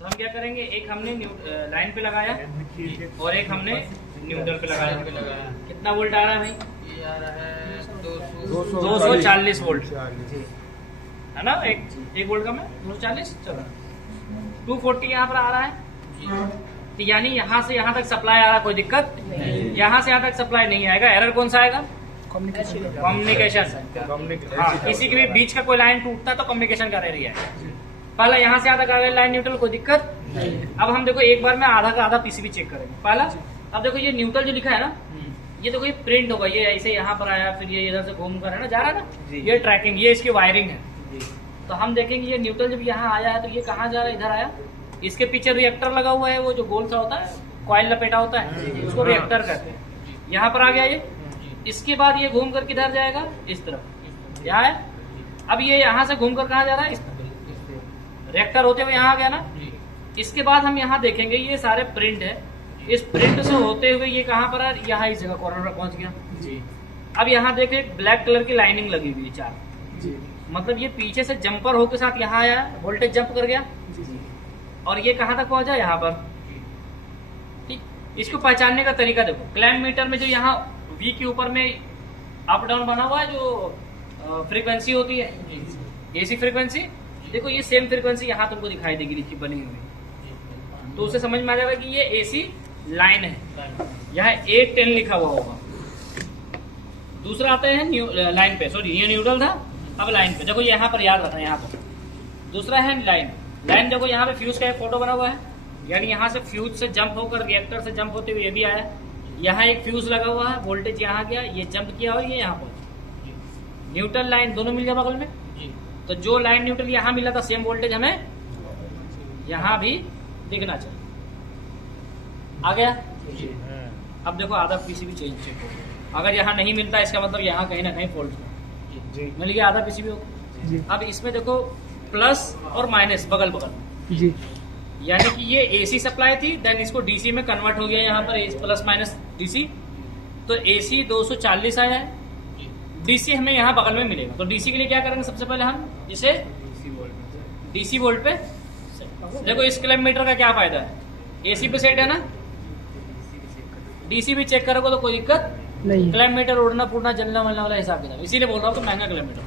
तो हम क्या करेंगे, एक हमने लाइन पे लगाया और एक हमने न्यूट्रल पे लगाया। कितना वोल्ट आ रहा है भाई? ये आ रहा है 240 वोल्ट है ना। एक वोल्ट का मैं 240, चलो 240 यहाँ पर आ रहा है। तो यानी यहाँ से यहाँ तक सप्लाई आ रहा है, कोई दिक्कत यहाँ से यहाँ तक सप्लाई नहीं आएगा। एरर कौन सा आएगा? कम्युनिकेशन। हाँ, किसी के भी बीच का कोई लाइन टूटता है तो कम्युनिकेशन का एरिया है। पहला यहाँ से आधा आ गया लाइन न्यूट्रल, कोई दिक्कत। अब हम देखो एक बार में आधा का आधा पीसीबी चेक करेंगे। पहला, अब देखो ये न्यूट्रल जो लिखा है ना, ये देखो ये प्रिंट होगा, ये ऐसे यहाँ पर आया, फिर ये इधर से घूम कर है ना जा रहा है ना, ये ट्रैकिंग, ये इसकी वायरिंग है। तो हम देखेंगे ये न्यूट्रल जब यहाँ आया है तो ये कहाँ जा रहा है? इधर आया। इसके पीछे रिएक्टर लगा हुआ है, वो जो गोल सा होता है, कॉइल लपेटा होता है, उसको रिएक्टर कहते हैं। यहाँ पर आ गया ये। इसके बाद ये घूम कर किधर जाएगा? इस तरफ। यहाँ है। अब ये यहाँ से घूम कर कहाँ जा रहा है? इस तरफ। रिएक्टर होते हुए यहाँ आ गया ना। इसके बाद हम यहाँ देखेंगे ये सारे प्रिंट है। इस प्रिंट से होते हुए ये कहाँ पर है? यहाँ इस जगह कॉर्नर पर पहुंच गया। अब यहाँ देखे ब्लैक कलर की लाइनिंग लगी हुई है 4, मतलब ये पीछे से जंपर हो के साथ यहाँ आया, वोल्टेज जंप कर गया और ये कहाँ तक पहुंचा? यहाँ पर। ठीक, इसको पहचानने का तरीका देखो। क्लैम्प मीटर में जो यहाँ V के ऊपर में अप डाउन बना हुआ है, जो फ्रीक्वेंसी होती है, एसी फ्रीक्वेंसी, देखो ये सेम फ्रीक्वेंसी यहाँ तुमको दिखाई देगी लिखी बनी हुई, तो उससे समझ में आ जाएगा कि ये एसी लाइन है। यहाँ 810 लिखा हुआ होगा। दूसरा आता है लाइन पे, सॉरी ये न्यूट्रल था, अब लाइन पे। देखो यहाँ पर याद रखना, यहाँ पर दूसरा है लाइन। लाइन देखो यहाँ पे फ्यूज का एक फोटो बना हुआ है, यानी यहाँ से फ्यूज से जंप होकर रिएक्टर से जंप होते हुए ये भी आया। यहाँ एक फ्यूज लगा हुआ है, वोल्टेज यहाँ गया, ये जंप किया और ये यहाँ पर। न्यूट्रल लाइन दोनों मिल गया बगल में, तो जो लाइन न्यूट्रल यहाँ मिला था सेम वोल्टेज हमें यहाँ भी दिखना चाहिए। आ गया? अब देखो आधा पीसीबी चेक हो, अगर यहाँ नहीं मिलता इसका मतलब यहाँ कहीं ना कहीं फॉल्ट मिल गया, आधा पीसीबी होगा। अब इसमें देखो प्लस और माइनस बगल बगल जी, यानी कि ये एसी सप्लाई थी, देन इसको डीसी में कन्वर्ट हो गया यहाँ पर प्लस माइनस डीसी। तो एसी 240 आया है, डीसी हमें यहाँ बगल में मिलेगा। तो डीसी के लिए क्या करेंगे? सबसे पहले हम इसे डीसी वोल्ट पे। देखो इस क्लैम्प मीटर का क्या फायदा है? एसी पे सेट है ना, डीसी भी चेक करोगे तो कोई दिक्कत नहीं। क्लैम्प मीटर उड़ना फूटना जलने वलने वाला हिसाब किताब, इसीलिए बोल रहा हूँ तो महंगा क्लैम्प मीटर।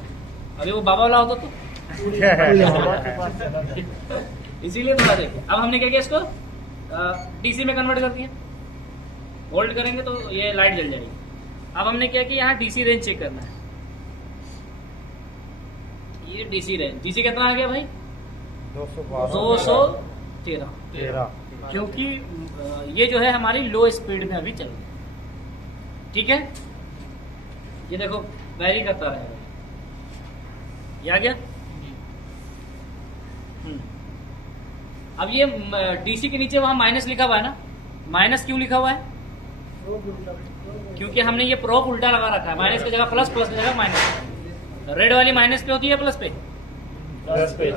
अभी वो बाबा वाला होता तो इसीलिए बता दे। अब हमने क्या किया, इसको डीसी में कन्वर्ट कर दिया, वोल्ट करेंगे तो ये लाइट जल जाएगी। अब हमने क्या किया, यहाँ डीसी रेंज चेक करना है। ये डीसी रेंज, डीसी कितना आ गया भाई? 213, क्योंकि ये जो है हमारी लो स्पीड में अभी चल रही है। ठीक है, ये देखो वेरी करता रहेगा। ये आ गया। अब ये डीसी के नीचे वहां माइनस लिखा हुआ है ना, माइनस क्यों लिखा हुआ है? क्योंकि हमने ये प्रोब उल्टा लगा रखा है, माइनस की जगह प्लस, प्लस की जगह माइनस। रेड वाली माइनस पे होती है, प्लस पे, प्लस पे